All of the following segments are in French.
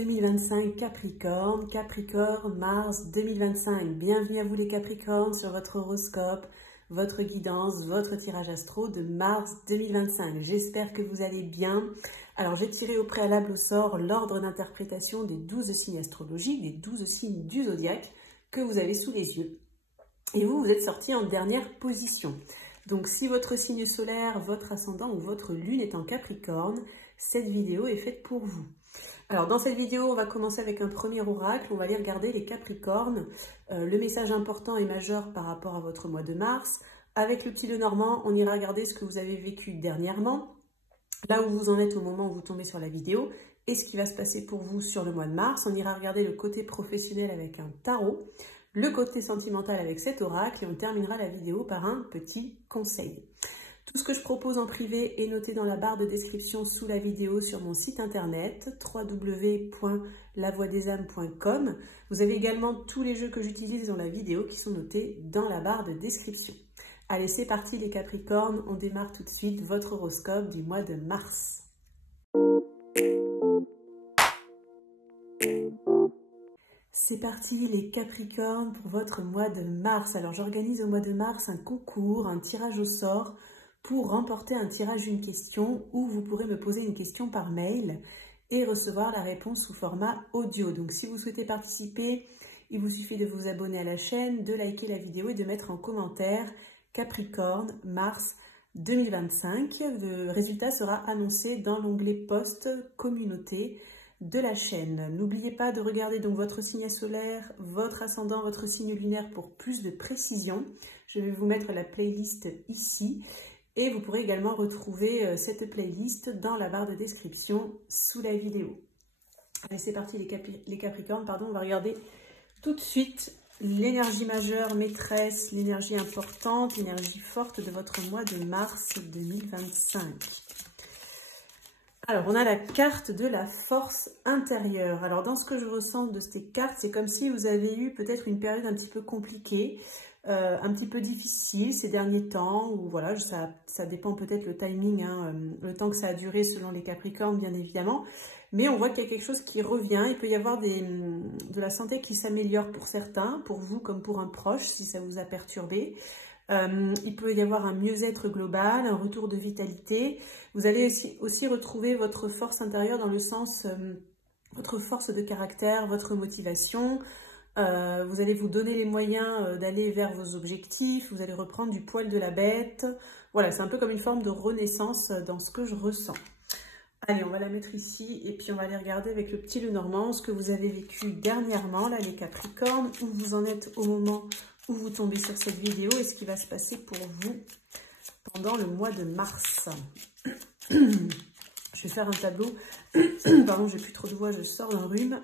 2025 Capricorne, Capricorne, Mars 2025. Bienvenue à vous les Capricornes sur votre horoscope, votre guidance, votre tirage astro de mars 2025. J'espère que vous allez bien. Alors j'ai tiré au préalable au sort l'ordre d'interprétation des 12 signes astrologiques, des 12 signes du zodiaque que vous avez sous les yeux. Et vous êtes sorti en dernière position. Donc si votre signe solaire, votre ascendant ou votre lune est en Capricorne, cette vidéo est faite pour vous. Alors dans cette vidéo, on va commencer avec un premier oracle. On va aller regarder les Capricornes. Le message important et majeur par rapport à votre mois de mars. Avec le petit Lenormand, on ira regarder ce que vous avez vécu dernièrement, là où vous en êtes au moment où vous tombez sur la vidéo, et ce qui va se passer pour vous sur le mois de mars. On ira regarder le côté professionnel avec un tarot, le côté sentimental avec cet oracle, et on terminera la vidéo par un petit conseil. Tout ce que je propose en privé est noté dans la barre de description sous la vidéo sur mon site internet www.lavoidesâmes.com. Vous avez également tous les jeux que j'utilise dans la vidéo qui sont notés dans la barre de description. Allez, c'est parti les Capricornes, on démarre tout de suite votre horoscope du mois de mars. C'est parti les Capricornes pour votre mois de mars. Alors j'organise au mois de mars un concours, un tirage au sort pour remporter un tirage une question où vous pourrez me poser une question par mail et recevoir la réponse sous format audio. Donc si vous souhaitez participer, il vous suffit de vous abonner à la chaîne, de liker la vidéo et de mettre en commentaire Capricorne mars 2025. Le résultat sera annoncé dans l'onglet post communauté de la chaîne. N'oubliez pas de regarder donc votre signe solaire, votre ascendant, votre signe lunaire pour plus de précision. Je vais vous mettre la playlist ici et vous pourrez également retrouver cette playlist dans la barre de description sous la vidéo. Allez, c'est parti les Capricornes, pardon, on va regarder tout de suite l'énergie majeure, maîtresse, l'énergie importante, l'énergie forte de votre mois de mars 2025. Alors, on a la carte de la force intérieure. Alors, dans ce que je ressens de ces cartes, c'est comme si vous avez eu peut-être une période un petit peu compliquée, un petit peu difficile ces derniers temps, ou voilà, ça dépend peut-être le timing, hein, le temps que ça a duré selon les Capricornes, bien évidemment. Mais on voit qu'il y a quelque chose qui revient. Il peut y avoir de la santé qui s'améliore pour certains, pour vous comme pour un proche, si ça vous a perturbé. Il peut y avoir un mieux-être global, un retour de vitalité. Vous allez aussi retrouver votre force intérieure dans le sens, votre force de caractère, votre motivation. Vous allez vous donner les moyens d'aller vers vos objectifs. Vous allez reprendre du poil de la bête. Voilà, c'est un peu comme une forme de renaissance dans ce que je ressens. Allez, on va la mettre ici et puis on va aller regarder avec le petit Lenormand ce que vous avez vécu dernièrement, là les Capricornes, où vous en êtes au moment où vous tombez sur cette vidéo et ce qui va se passer pour vous pendant le mois de mars. Je vais faire un tableau, pardon, j'ai plus trop de voix, je sors d'un rhume.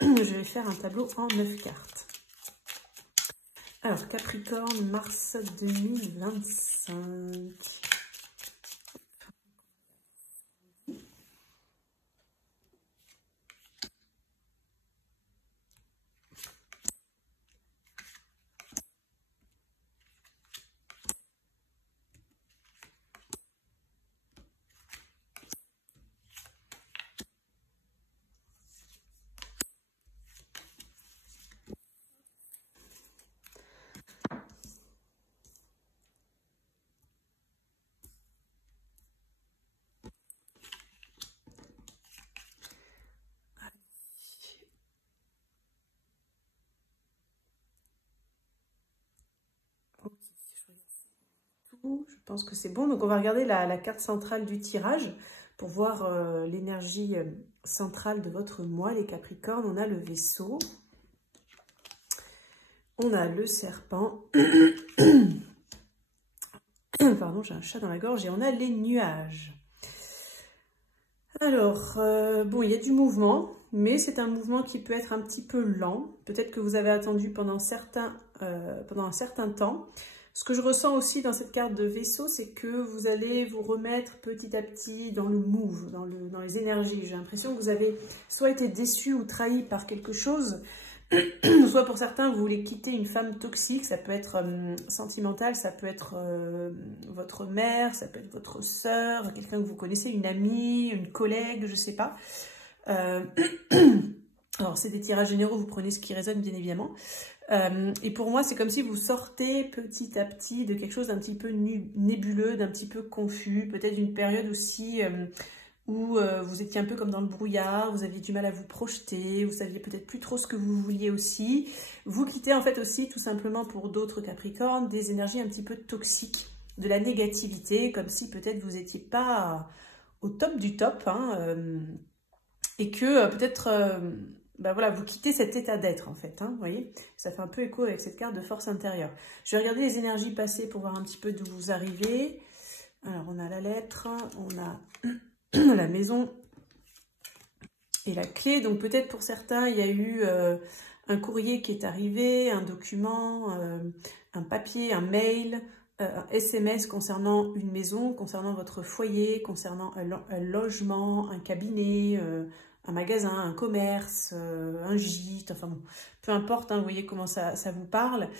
Je vais faire un tableau en 9 cartes. Alors, Capricorne, mars 2025. Je pense que c'est bon. Donc, on va regarder la carte centrale du tirage pour voir l'énergie centrale de votre mois, les Capricornes. On a le Vaisseau. On a le Serpent. Pardon, j'ai un chat dans la gorge. Et on a les nuages. Alors, bon, il y a du mouvement, mais c'est un mouvement qui peut être un petit peu lent. Peut-être que vous avez attendu pendant un certain temps. Ce que je ressens aussi dans cette carte de Vaisseau, c'est que vous allez vous remettre petit à petit dans le move, dans les énergies. J'ai l'impression que vous avez soit été déçu ou trahi par quelque chose, soit pour certains, vous voulez quitter une femme toxique. Ça peut être sentimental, ça peut être votre mère, ça peut être votre sœur, quelqu'un que vous connaissez, une amie, une collègue, je ne sais pas. Alors, c'est des tirages généraux, vous prenez ce qui résonne, bien évidemment. Et pour moi, c'est comme si vous sortez petit à petit de quelque chose d'un petit peu nébuleux, d'un petit peu confus, peut-être d'une période aussi où vous étiez un peu comme dans le brouillard, vous aviez du mal à vous projeter, vous saviez peut-être plus trop ce que vous vouliez aussi. Vous quittez en fait aussi, tout simplement pour d'autres Capricornes, des énergies un petit peu toxiques, de la négativité, comme si peut-être vous n'étiez pas au top du top, hein, et que peut-être... ben voilà, vous quittez cet état d'être en fait, hein, vous voyez, ça fait un peu écho avec cette carte de force intérieure. Je vais regarder les énergies passées pour voir un petit peu d'où vous arrivez. Alors on a la lettre, on a la maison et la clé. Donc peut-être pour certains, il y a eu un courrier qui est arrivé, un document, un papier, un mail, un SMS concernant une maison, concernant votre foyer, concernant un logement, un cabinet, un magasin, un commerce, un gîte, enfin bon, peu importe, hein, vous voyez comment ça vous parle.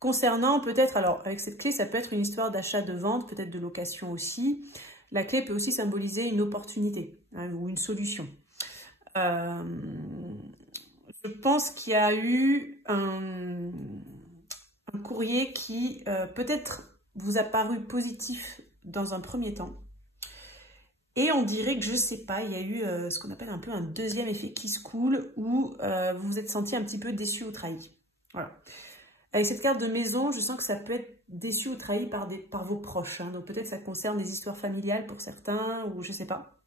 Concernant peut-être, alors avec cette clé, ça peut être une histoire d'achat, de vente, peut-être de location aussi. La clé peut aussi symboliser une opportunité, hein, ou une solution. Je pense qu'il y a eu un courrier qui peut-être vous a paru positif dans un premier temps. Et on dirait que, je sais pas, il y a eu ce qu'on appelle un peu un deuxième effet qui se coule où vous vous êtes senti un petit peu déçu ou trahi. Voilà. Avec cette carte de maison, je sens que ça peut être déçu ou trahi par vos proches. Hein. Donc peut-être ça concerne des histoires familiales pour certains ou je sais pas.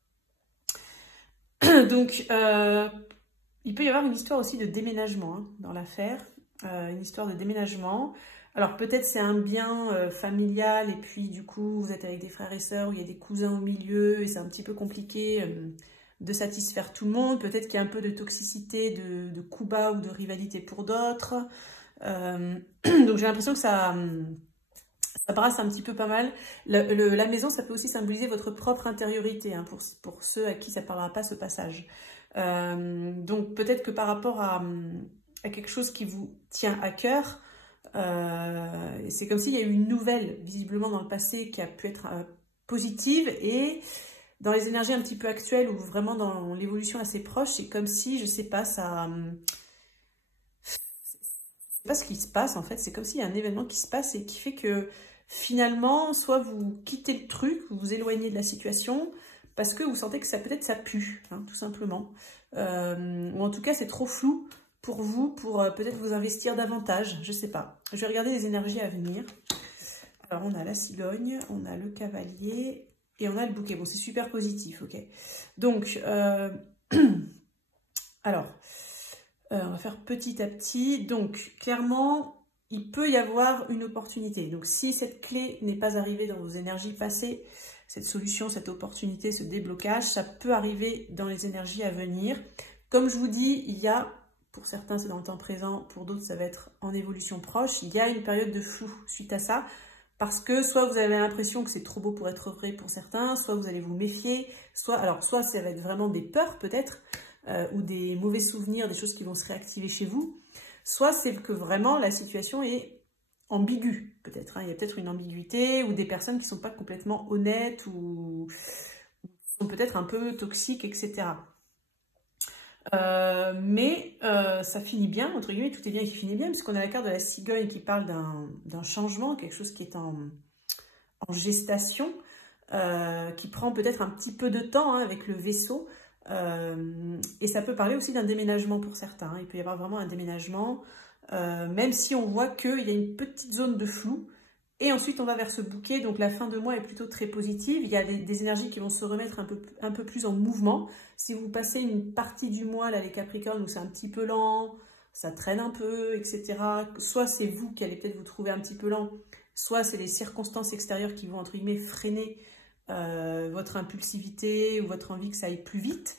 Donc il peut y avoir une histoire aussi de déménagement, hein, dans l'affaire. Une histoire de déménagement. Alors peut-être c'est un bien familial et puis du coup vous êtes avec des frères et sœurs où il y a des cousins au milieu et c'est un petit peu compliqué de satisfaire tout le monde. Peut-être qu'il y a un peu de toxicité, de coups bas ou de rivalité pour d'autres. Donc j'ai l'impression que ça brasse un petit peu pas mal. La maison, ça peut aussi symboliser votre propre intériorité, hein, pour ceux à qui ça ne parlera pas ce passage. Donc peut-être que par rapport à quelque chose qui vous tient à cœur, c'est comme s'il y a eu une nouvelle, visiblement dans le passé, qui a pu être positive, et dans les énergies un petit peu actuelles, ou vraiment dans l'évolution assez proche, c'est comme si, je sais pas, ça... c'est pas ce qui se passe en fait, c'est comme s'il y a un événement qui se passe et qui fait que finalement, soit vous quittez le truc, vous vous éloignez de la situation, parce que vous sentez que ça peut-être ça pue, hein, tout simplement. Ou en tout cas, c'est trop flou pour vous, pour peut-être vous investir davantage, je sais pas. Je vais regarder les énergies à venir. Alors, on a la cigogne, on a le cavalier et on a le bouquet. Bon, c'est super positif, ok. Donc, alors, on va faire petit à petit. Donc, clairement, il peut y avoir une opportunité. Donc, si cette clé n'est pas arrivée dans vos énergies passées, cette solution, cette opportunité, ce déblocage, ça peut arriver dans les énergies à venir. Comme je vous dis, il y a, pour certains c'est dans le temps présent, pour d'autres ça va être en évolution proche, il y a une période de flou suite à ça, parce que soit vous avez l'impression que c'est trop beau pour être vrai pour certains, soit vous allez vous méfier, soit ça va être vraiment des peurs peut-être, ou des mauvais souvenirs, des choses qui vont se réactiver chez vous, soit c'est que vraiment la situation est ambiguë peut-être, hein. Il y a peut-être une ambiguïté, ou des personnes qui ne sont pas complètement honnêtes, ou sont peut-être un peu toxiques, etc. Mais ça finit bien, entre guillemets, tout est bien qui finit bien, puisqu'on a la carte de la cigogne qui parle d'un changement, quelque chose qui est en gestation, qui prend peut-être un petit peu de temps, hein, avec le vaisseau, et ça peut parler aussi d'un déménagement pour certains, hein. Il peut y avoir vraiment un déménagement, même si on voit qu'il y a une petite zone de flou. Et ensuite, on va vers ce bouquet. Donc, la fin de mois est plutôt très positive. Il y a des énergies qui vont se remettre un peu plus en mouvement. Si vous passez une partie du mois, là, les Capricornes, où c'est un petit peu lent, ça traîne un peu, etc. Soit c'est vous qui allez peut-être vous trouver un petit peu lent, soit c'est les circonstances extérieures qui vont, entre guillemets, freiner votre impulsivité ou votre envie que ça aille plus vite.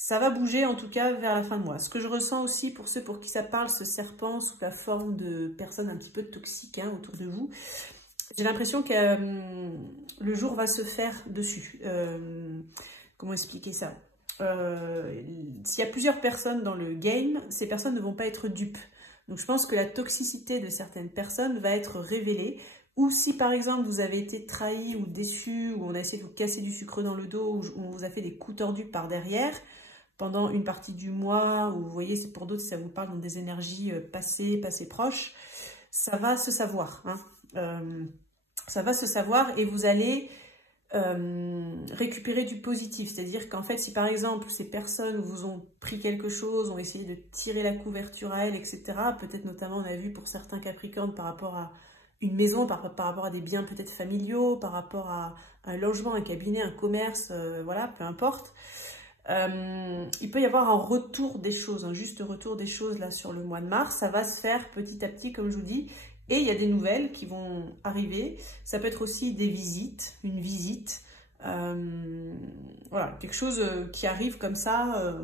Ça va bouger en tout cas vers la fin de mois. Ce que je ressens aussi pour ceux pour qui ça parle, ce serpent sous la forme de personnes un petit peu toxiques, hein, autour de vous, j'ai l'impression que le jour va se faire dessus. Comment expliquer ça? S'il y a plusieurs personnes dans le game, ces personnes ne vont pas être dupes. Donc je pense que la toxicité de certaines personnes va être révélée. Ou si par exemple vous avez été trahi ou déçu, ou on a essayé de vous casser du sucre dans le dos, ou on vous a fait des coups tordus par derrière, pendant une partie du mois, ou vous voyez, c'est pour d'autres, si ça vous parle dans des énergies passées proches, ça va se savoir. Hein. Ça va se savoir et vous allez récupérer du positif. C'est-à-dire qu'en fait, si par exemple, ces personnes vous ont pris quelque chose, ont essayé de tirer la couverture à elles, etc., peut-être notamment, on a vu pour certains Capricornes par rapport à une maison, par rapport à des biens peut-être familiaux, par rapport à un logement, un cabinet, un commerce, voilà, peu importe. Il peut y avoir un retour des choses, un juste retour des choses là sur le mois de mars. Ça va se faire petit à petit, comme je vous dis. Et il y a des nouvelles qui vont arriver. Ça peut être aussi des visites, une visite. Voilà, quelque chose qui arrive comme ça.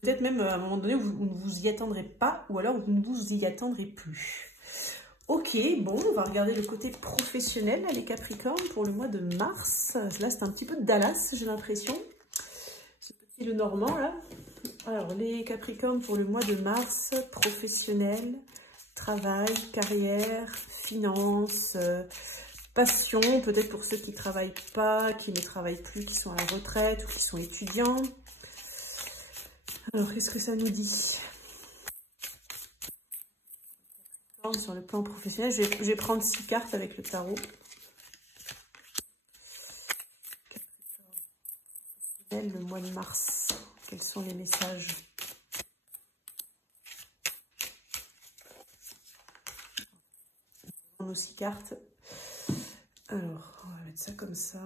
Peut-être même à un moment donné où vous ne vous y attendrez pas ou alors vous ne vous y attendrez plus. Ok, bon, on va regarder le côté professionnel, là, les Capricornes, pour le mois de mars. Là, c'est un petit peu de Dallas, j'ai l'impression. Ce petit le Normand, là. Alors, les Capricornes pour le mois de mars, professionnel, travail, carrière, finances, passion, peut-être pour ceux qui ne travaillent pas, qui ne travaillent plus, qui sont à la retraite ou qui sont étudiants. Alors, qu'est-ce que ça nous dit ? Sur le plan professionnel, je vais prendre 6 cartes avec le tarot. Le mois de mars, quels sont les messages? Nos 6 cartes. Alors, on va mettre ça comme ça.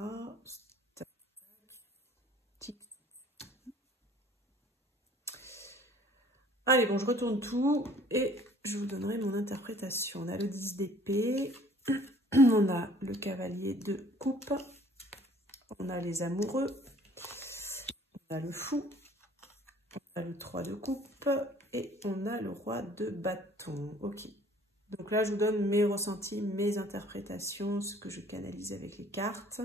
Allez, bon, je retourne tout et je vous donnerai mon interprétation. On a le 10 d'épée, on a le cavalier de coupe, on a les amoureux, on a le fou, on a le 3 de coupe et on a le roi de bâton. Ok. Donc là, je vous donne mes ressentis, mes interprétations, ce que je canalise avec les cartes.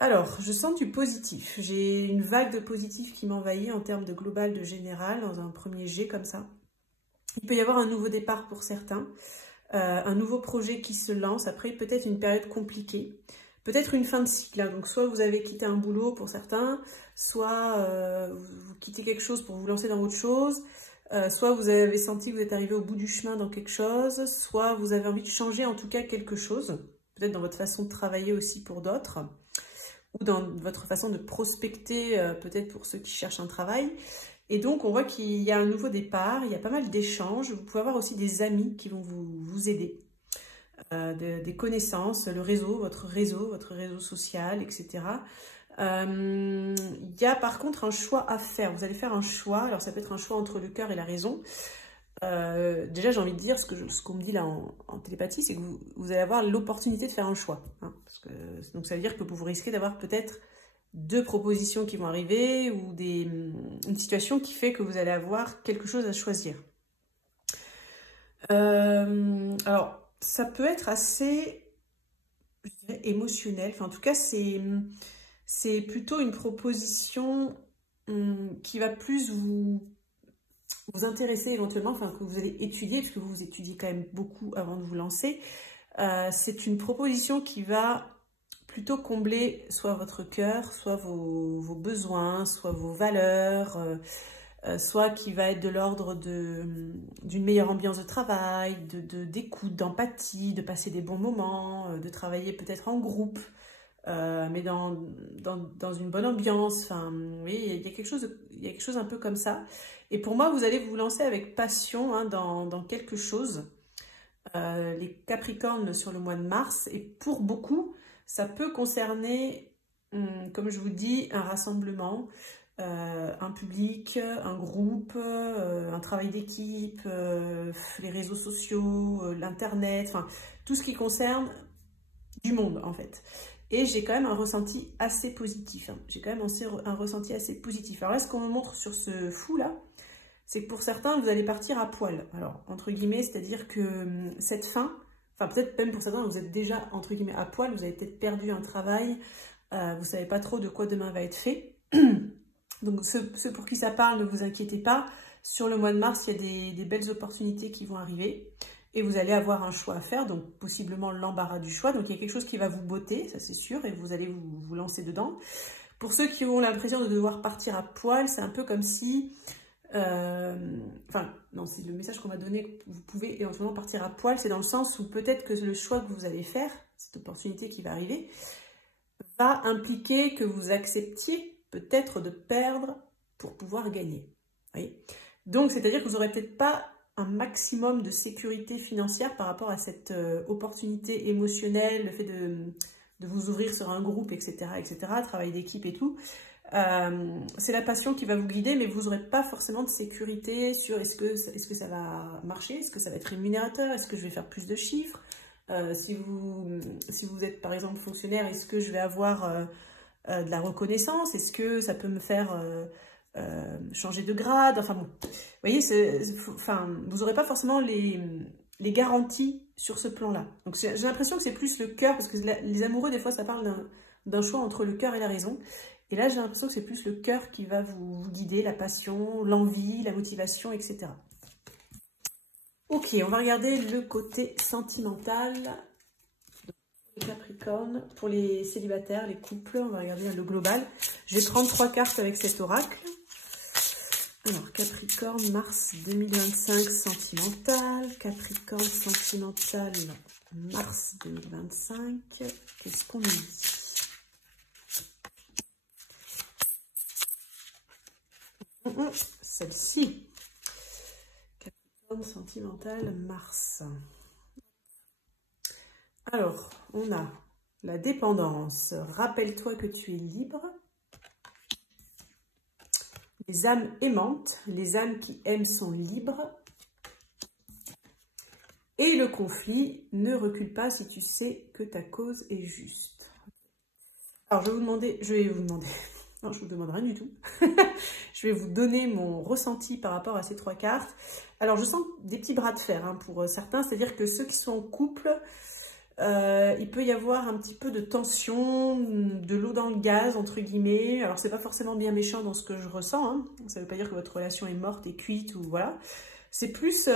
Alors, je sens du positif. J'ai une vague de positif qui m'envahit en termes de global, de général, dans un premier jet comme ça. Il peut y avoir un nouveau départ pour certains, un nouveau projet qui se lance. Après, peut-être une période compliquée, peut-être une fin de cycle. Hein. Donc, soit vous avez quitté un boulot pour certains, soit vous quittez quelque chose pour vous lancer dans autre chose. Soit vous avez senti que vous êtes arrivé au bout du chemin dans quelque chose, soit vous avez envie de changer en tout cas quelque chose, peut-être dans votre façon de travailler aussi pour d'autres, ou dans votre façon de prospecter, peut-être pour ceux qui cherchent un travail. Et donc, on voit qu'il y a un nouveau départ, il y a pas mal d'échanges. Vous pouvez avoir aussi des amis qui vont vous aider, des connaissances, le réseau, votre réseau social, etc. Il y a par contre un choix à faire. Vous allez faire un choix. Alors, ça peut être un choix entre le cœur et la raison. Déjà, j'ai envie de dire, ce qu'on me dit là en télépathie, c'est que vous allez avoir l'opportunité de faire un choix. Hein, donc, ça veut dire que vous risquez d'avoir peut-être 2 propositions qui vont arriver ou une situation qui fait que vous allez avoir quelque chose à choisir. Alors, ça peut être assez, je dirais, émotionnel. Enfin, en tout cas, c'est plutôt une proposition qui va plus vous intéresser éventuellement, enfin que vous allez étudier, parce que vous étudiez quand même beaucoup avant de vous lancer. C'est une proposition qui va plutôt combler soit votre cœur, soit vos besoins, soit vos valeurs, soit qui va être de l'ordre d'une meilleure ambiance de travail, d'écoute, d'empathie, de passer des bons moments, de travailler peut-être en groupe, mais dans une bonne ambiance. Enfin, oui, il y a quelque chose un peu comme ça. Et pour moi, vous allez vous lancer avec passion hein, dans quelque chose. Les Capricornes sur le mois de mars. Et pour beaucoup, ça peut concerner, comme je vous dis, un rassemblement, un public, un groupe, un travail d'équipe, les réseaux sociaux, l'internet, enfin, tout ce qui concerne du monde en fait. Et j'ai quand même un ressenti assez positif. Hein. J'ai quand même un ressenti assez positif. Alors là, ce qu'on me montre sur ce fou là, c'est que pour certains, vous allez partir à poil. Alors, entre guillemets, c'est-à-dire que cette fin, enfin peut-être même pour certains, vous êtes déjà, entre guillemets, à poil, vous avez peut-être perdu un travail, vous ne savez pas trop de quoi demain va être fait. Donc, ceux pour qui ça parle, ne vous inquiétez pas. Sur le mois de mars, il y a des belles opportunités qui vont arriver. Et vous allez avoir un choix à faire, donc possiblement l'embarras du choix. Donc, il y a quelque chose qui va vous botter, ça c'est sûr, et vous allez vous lancer dedans. Pour ceux qui ont l'impression de devoir partir à poil, c'est un peu comme si... enfin, non, c'est le message qu'on m'a donné, vous pouvez éventuellement partir à poil, c'est dans le sens où peut-être que le choix que vous allez faire, cette opportunité qui va arriver, va impliquer que vous acceptiez peut-être de perdre pour pouvoir gagner. Vous voyez? Donc, c'est-à-dire que vous n'aurez peut-être pas un maximum de sécurité financière par rapport à cette opportunité émotionnelle, le fait de vous ouvrir sur un groupe, etc., travail d'équipe et tout. C'est la passion qui va vous guider, mais vous n'aurez pas forcément de sécurité sur est-ce que ça va marcher, est-ce que ça va être rémunérateur, est-ce que je vais faire plus de chiffres, si vous êtes par exemple fonctionnaire, est-ce que je vais avoir de la reconnaissance, est-ce que ça peut me faire changer de grade, enfin bon, vous voyez, vous n'aurez pas forcément les garanties sur ce plan-là. Donc j'ai l'impression que c'est plus le cœur, parce que les amoureux, des fois, ça parle d'un choix entre le cœur et la raison. Et là, j'ai l'impression que c'est plus le cœur qui va vous guider, la passion, l'envie, la motivation, etc. Ok, on va regarder le côté sentimental. Capricorne, pour les célibataires, les couples, on va regarder le global. Je vais prendre 3 cartes avec cet oracle. Alors, Capricorne, mars 2025, sentimental. Capricorne, sentimental, mars 2025. Qu'est-ce qu'on nous dit? Celle-ci. Capricorne, sentimental, mars. Alors, on a la dépendance. Rappelle-toi que tu es libre. Les âmes aimantes. Les âmes qui aiment sont libres. Et le conflit. Ne recule pas si tu sais que ta cause est juste. Alors, je vais vous demander... Non, je ne vous demande rien du tout. Je vais vous donner mon ressenti par rapport à ces 3 cartes. Alors, je sens des petits bras de fer hein, pour certains. C'est-à-dire que ceux qui sont en couple... il peut y avoir un petit peu de tension, de l'eau dans le gaz, entre guillemets. Alors, c'est pas forcément bien méchant dans ce que je ressens. Hein. Ça veut pas dire que votre relation est morte et cuite ou voilà. C'est plus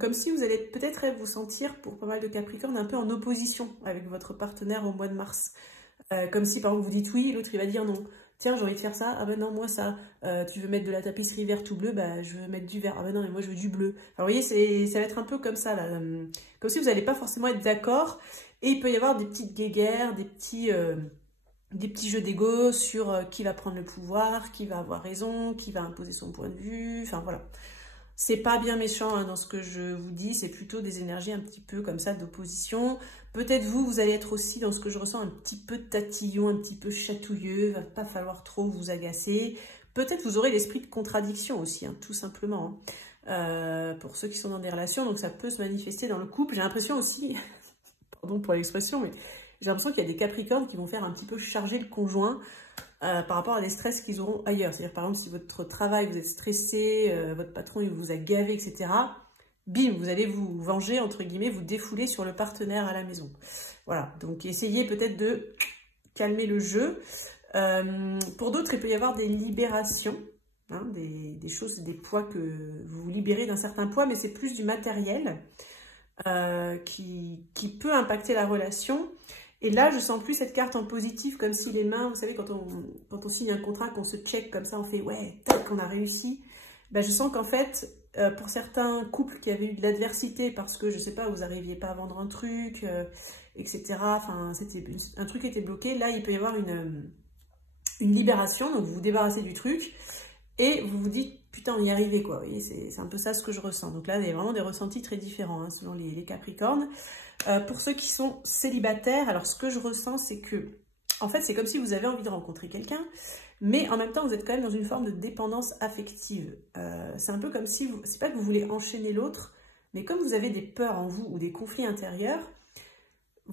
comme si vous allez peut-être vous sentir, pour pas mal de Capricorne, un peu en opposition avec votre partenaire au mois de mars. Comme si, par exemple, vous dites oui, l'autre, il va dire non. Tiens, j'ai envie de faire ça. Ah ben non, moi ça. Tu veux mettre de la tapisserie verte ou bleu, bah je veux mettre du vert. Ah ben non, mais moi je veux du bleu. Alors, vous voyez, ça va être un peu comme ça, là. Comme si vous n'allez pas forcément être d'accord. Et il peut y avoir des petites guéguerres, des petits jeux d'ego sur qui va prendre le pouvoir, qui va avoir raison, qui va imposer son point de vue. Enfin, voilà. C'est pas bien méchant hein, dans ce que je vous dis, c'est plutôt des énergies un petit peu comme ça d'opposition. Peut-être vous allez être aussi dans ce que je ressens un petit peu tatillon, un petit peu chatouilleux, va pas falloir trop vous agacer. Peut-être vous aurez l'esprit de contradiction aussi, hein, tout simplement, hein, pour ceux qui sont dans des relations. Donc ça peut se manifester dans le couple. J'ai l'impression aussi, pardon pour l'expression, mais j'ai l'impression qu'il y a des Capricornes qui vont faire un petit peu charger le conjoint par rapport à des stress qu'ils auront ailleurs. C'est-à-dire, par exemple, si votre travail, vous êtes stressé, votre patron, il vous a gavé, etc., bim, vous allez vous venger, entre guillemets, vous défouler sur le partenaire à la maison. Voilà, donc essayez peut-être de calmer le jeu. Pour d'autres, il peut y avoir des libérations, hein, des choses, des poids que vous vous libérez d'un certain poids, mais c'est plus du matériel qui peut impacter la relation. Et là, je sens plus cette carte en positif, comme si les mains, vous savez, quand on signe un contrat, qu'on se check comme ça, on fait « ouais, tac, on a réussi ». Ben, je sens qu'en fait, pour certains couples qui avaient eu de l'adversité, parce que, je sais pas, vous n'arriviez pas à vendre un truc, etc., enfin, un truc était bloqué, là, il peut y avoir une libération, donc vous vous débarrassez du truc, et vous vous dites « putain, on y est arrivé, quoi ». Vous voyez, c'est un peu ça ce que je ressens. Donc là, il y a vraiment des ressentis très différents, hein, selon les Capricornes. Pour ceux qui sont célibataires, alors ce que je ressens, c'est que, en fait, c'est comme si vous avez envie de rencontrer quelqu'un, mais en même temps, vous êtes quand même dans une forme de dépendance affective. C'est un peu comme si, c'est pas que vous voulez enchaîner l'autre, mais comme vous avez des peurs en vous ou des conflits intérieurs,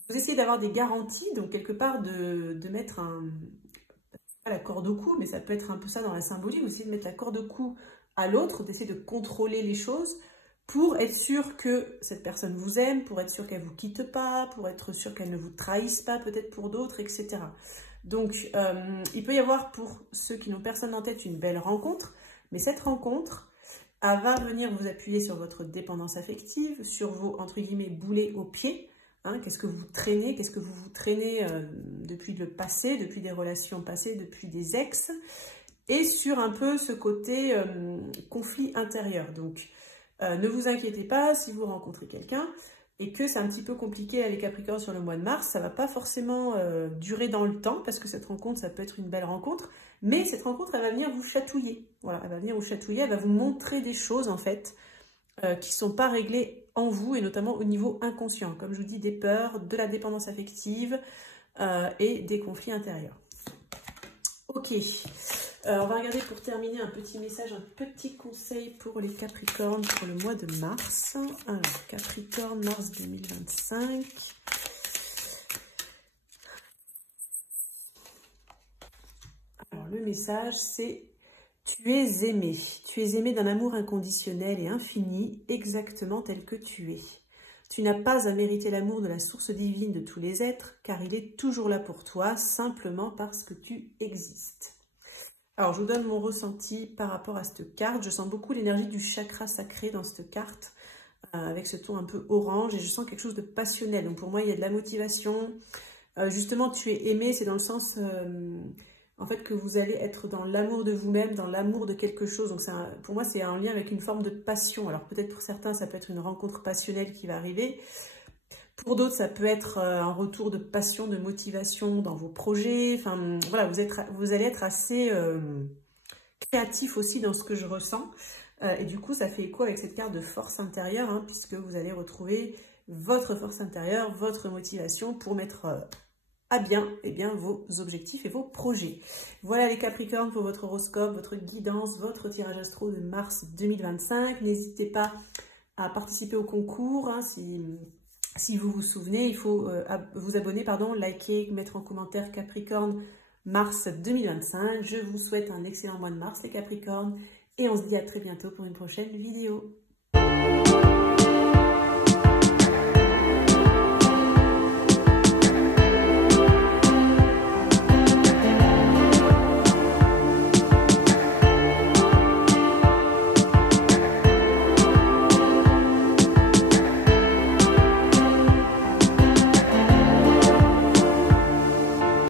vous essayez d'avoir des garanties, donc quelque part de mettre pas la corde au cou, mais ça peut être un peu ça dans la symbolique, vous essayez de mettre la corde au cou à l'autre, d'essayer de contrôler les choses, pour être sûr que cette personne vous aime, pour être sûr qu'elle ne vous quitte pas, pour être sûr qu'elle ne vous trahisse pas, peut-être pour d'autres, etc. Donc, il peut y avoir pour ceux qui n'ont personne en tête une belle rencontre, mais cette rencontre, elle va venir vous appuyer sur votre dépendance affective, sur vos, entre guillemets, boulets aux pieds, Hein, qu'est-ce que vous traînez? Qu'est-ce que vous traînez depuis le passé, depuis des relations passées, depuis des ex? Et sur un peu ce côté conflit intérieur. Donc, ne vous inquiétez pas si vous rencontrez quelqu'un et que c'est un petit peu compliqué avec Capricorne sur le mois de mars, ça ne va pas forcément durer dans le temps, parce que cette rencontre, ça peut être une belle rencontre, mais cette rencontre, elle va venir vous chatouiller. Voilà, elle va venir vous chatouiller, elle va vous montrer des choses, en fait, qui ne sont pas réglées en vous, et notamment au niveau inconscient. Comme je vous dis, des peurs, de la dépendance affective et des conflits intérieurs. Ok, on va regarder pour terminer un petit message, un petit conseil pour les Capricornes pour le mois de mars. Alors, Capricorne, mars 2025. Alors, le message, c'est « Tu es aimé. Tu es aimé d'un amour inconditionnel et infini, exactement tel que tu es. Tu n'as pas à mériter l'amour de la source divine de tous les êtres, car il est toujours là pour toi, simplement parce que tu existes. » Alors, je vous donne mon ressenti par rapport à cette carte. Je sens beaucoup l'énergie du chakra sacré dans cette carte, avec ce ton un peu orange, et je sens quelque chose de passionnel. Donc, pour moi, il y a de la motivation. Justement, tu es aimé, c'est dans le sens, en fait, que vous allez être dans l'amour de vous-même, dans l'amour de quelque chose. Donc, pour moi, c'est un lien avec une forme de passion. Alors, peut-être pour certains, ça peut être une rencontre passionnelle qui va arriver. Pour d'autres, ça peut être un retour de passion, de motivation dans vos projets. Enfin, voilà, vous allez être assez créatif aussi dans ce que je ressens. Et du coup, ça fait écho avec cette carte de force intérieure, hein, puisque vous allez retrouver votre force intérieure, votre motivation pour mettre à bien, vos objectifs et vos projets. Voilà les Capricornes pour votre horoscope, votre guidance, votre tirage astro de mars 2025. N'hésitez pas à participer au concours, hein, si vous vous souvenez, il faut vous abonner, liker, mettre en commentaire Capricorne mars 2025. Je vous souhaite un excellent mois de mars les Capricornes et on se dit à très bientôt pour une prochaine vidéo.